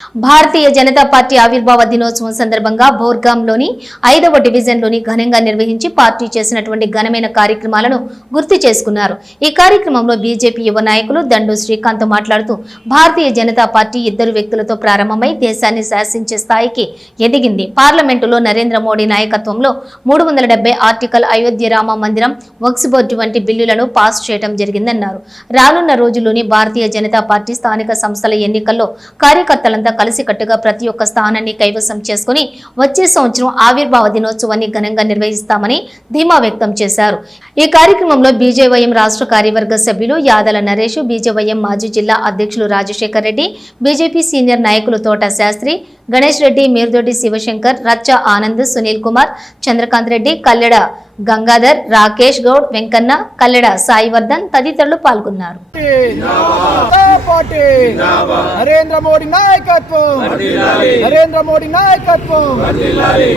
Bharatiya Janata party ఆవిర్భావ దినోత్సవం సందర్భంగా బోర్గాంలోని 5వ డివిజన్లోని ఘనంగా నిర్వహించి పార్టీ చేసినటువంటి ఘనమైన కార్యక్రమాలను గుర్తు చేసుకున్నారు. ఈ కార్యక్రమంలో బీజేపీ యువ నాయకులు దండు శ్రీకాంత్ మాట్లాడుతూ భారతీయ జనతా పార్టీ ఇద్దరు వ్యక్తులతో ప్రారంభమై దేశాన్ని శాసించే స్థాయికి ఎదిగింది. పార్లమెంటులో నరేంద్ర మోడీ నాయకత్వంలో 370 ఆర్టికల్, అయోధ్య రామ మందిరం, వక్స్ బోర్డు వంటి బిల్లులను పాస్ చేయడం జరిగిందన్నారు. రానున్న రోజుల్లోని భారతీయ జనతా పార్టీ స్థానిక సంస్థల ఎన్నికల్లో కార్యకర్తలంతా కలిసికట్టుగా ప్రతి ఒక్క స్థానాన్ని కైవసం చేసుకుని వచ్చే సంవత్సరం ఆవిర్భావ దినోత్సవాన్ని ఘనంగా నిర్వహిస్తామని ధీమా వ్యక్తం చేశారు. ఈ కార్యక్రమంలో బీజేవైఎం రాష్ట్ర కార్యవర్గ సభ్యులు యాదల నరేష్, బీజేవైఎం మాజీ జిల్లా అధ్యక్షులు రాజశేఖర్ రెడ్డి, బీజేపీ సీనియర్ నాయకులు తోట శాస్త్రి, గణేష్ రెడ్డి, మీర్దొడ్డి శివశంకర్, రచ్చ ఆనంద్, సునీల్ కుమార్, చంద్రకాంత్ రెడ్డి, కల్లెడ గంగాధర్, రాకేష్ గౌడ్, వెంకన్న, కల్లెడ సాయివర్ధన్ తదితరులు పాల్గొన్నారు. నరేంద్ర మోడీ నాయకత్వం, నరేంద్ర మోడీ నాయకత్వం,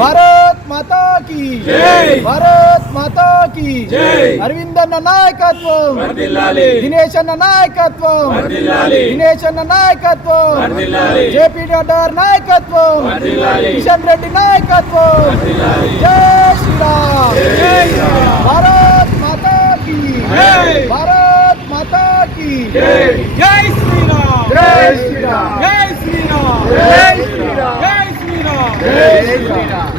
భారత్ మాతా కీ జై, భారత్ మాతా కీ జై. అరవింద్ అన్న నాయకత్వం, దినేష్ అన్న నాయకత్వం, దినేష్ అన్న నాయకత్వం, జేపీ నడ్డా నాయకత్వం, కిషన్ రెడ్డి నాయకత్వం. జై శ్రీరామ్, భారత్ మాతా కీ జై, భారత్ మాతా కీ జై. జై శ్రీరామ్, జై శ్రీరామ్, జై శ్రీరామ్, జై శ్రీరామ్, జై శ్రీరామ్, జై శ్రీరామ్.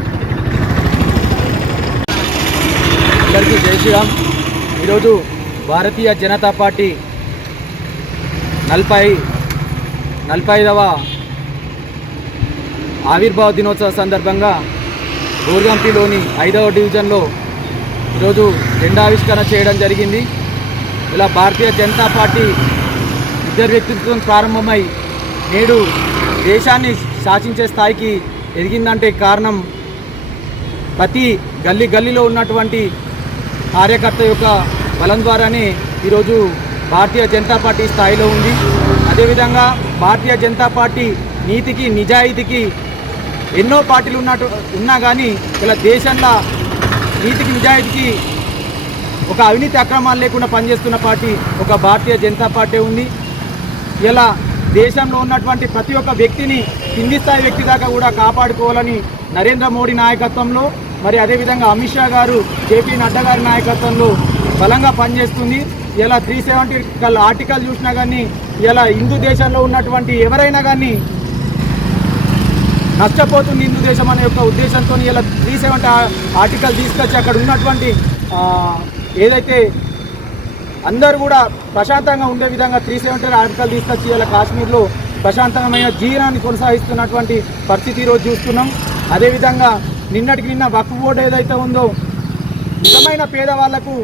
అందరికీ జై శ్రీరామ్. ఈరోజు భారతీయ జనతా పార్టీ 45వ ఆవిర్భావ దినోత్సవ సందర్భంగా బోర్గంపిలోని 5వ డివిజన్లో ఈరోజు జెండావిష్కరణ చేయడం జరిగింది. ఇలా భారతీయ జనతా పార్టీ ఇద్దరు వ్యక్తులతో ప్రారంభమై నేడు దేశాన్ని శాసించే స్థాయికి ఎదిగిందంటే కారణం ప్రతి గల్లీలో ఉన్నటువంటి కార్యకర్త యొక్క బలం ద్వారానే ఈరోజు భారతీయ జనతా పార్టీ స్థాయిలో ఉంది. అదేవిధంగా భారతీయ జనతా పార్టీ నీతికి, నిజాయితీకి ఎన్నో పార్టీలు ఉన్నా కానీ ఇలా దేశంలో నీతికి, నిజాయితీకి ఒక అవినీతి అక్రమాలు లేకుండా పనిచేస్తున్న పార్టీ ఒక భారతీయ జనతా పార్టీ ఉంది. ఇలా దేశంలో ఉన్నటువంటి ప్రతి ఒక్క వ్యక్తిని కింది స్థాయి వ్యక్తి దాకా కూడా కాపాడుకోవాలని నరేంద్ర మోడీ నాయకత్వంలో, మరి అదేవిధంగా అమిత్ షా గారు, జేపీ నడ్డా గారి నాయకత్వంలో బలంగా పనిచేస్తుంది. ఇలా 370 ఆర్టికల్ చూసినా కానీ ఇలా హిందూ దేశంలో ఉన్నటువంటి ఎవరైనా కానీ నష్టపోతుంది హిందూ దేశం అనే యొక్క ఉద్దేశంతో ఇలా 370 ఆర్టికల్ తీసుకొచ్చి అక్కడ ఉన్నటువంటి ఏదైతే అందరూ కూడా ప్రశాంతంగా ఉండే విధంగా 370 ఆర్టికల్ తీసుకొచ్చి ఇలా కాశ్మీర్లో ప్రశాంతమైన జీవనాన్ని కొనసాగిస్తున్నటువంటి పరిస్థితి ఈరోజు చూస్తున్నాం. అదేవిధంగా నిన్నటికి నిన్న వక్ఫ్ బోర్డు ఏదైతే ఉందో నిజమైన పేదవాళ్లకు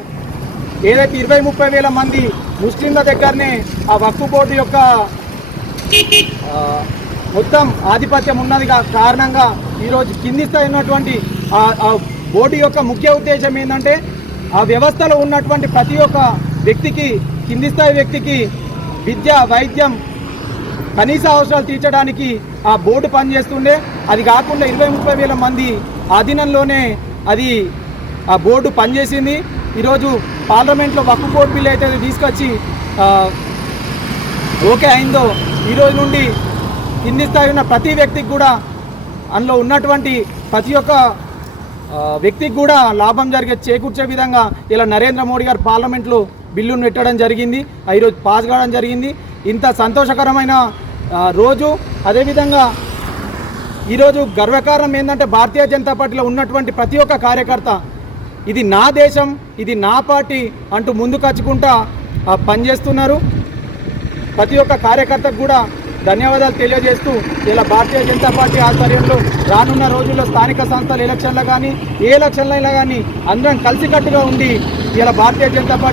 ఏదైతే 20-30 వేల మంది ముస్లింల దగ్గరనే ఆ వక్ఫ్ బోర్డు యొక్క మొత్తం ఆధిపత్యం ఉన్నది కారణంగా ఈరోజు కింది స్థాయి ఉన్నటువంటి ఆ బోర్డు యొక్క ముఖ్య ఉద్దేశం ఏంటంటే ఆ వ్యవస్థలో ఉన్నటువంటి ప్రతి ఒక్క వ్యక్తికి, కింది స్థాయి వ్యక్తికి విద్య, వైద్యం, కనీస అవసరాలు తీర్చడానికి ఆ బోర్డు పనిచేస్తుండే. అది కాకుండా 20-30 వేల మంది ఆధీనంలోనే అది ఆ బోర్డు పనిచేసింది. ఈరోజు పార్లమెంట్లో వక్ఫ్ బోర్డు బిల్ అయితే తీసుకొచ్చి ఓకే అయిందో ఈరోజు నుండి కింది స్థాయి ఉన్న ప్రతి వ్యక్తికి కూడా, అందులో ఉన్నటువంటి ప్రతి ఒక్క వ్యక్తికి కూడా లాభం చేకూర్చే విధంగా ఇలా నరేంద్ర మోడీ గారు పార్లమెంట్లో బిల్లును పెట్టడం జరిగింది. ఈరోజు పాస్ కావడం జరిగింది. ఇంత సంతోషకరమైన రోజు. అదేవిధంగా ఈరోజు గర్వకారణం ఏంటంటే భారతీయ జనతా పార్టీలో ఉన్నటువంటి ప్రతి ఒక్క కార్యకర్త ఇది నా దేశం, ఇది నా పార్టీ అంటూ ముందుకు వచ్చుకుంటా పనిచేస్తున్నారు. ప్రతి ఒక్క కార్యకర్తకు కూడా ధన్యవాదాలు తెలియజేస్తూ ఇలా భారతీయ జనతా పార్టీ ఆధ్వర్యంలో రానున్న రోజుల్లో స్థానిక సంస్థల ఎలక్షన్లు కానీ ఏ ఎలక్షన్లైనా కానీ అందరం కలిసికట్టుగా ఉండి ఇలా భారతీయ జనతా పార్టీ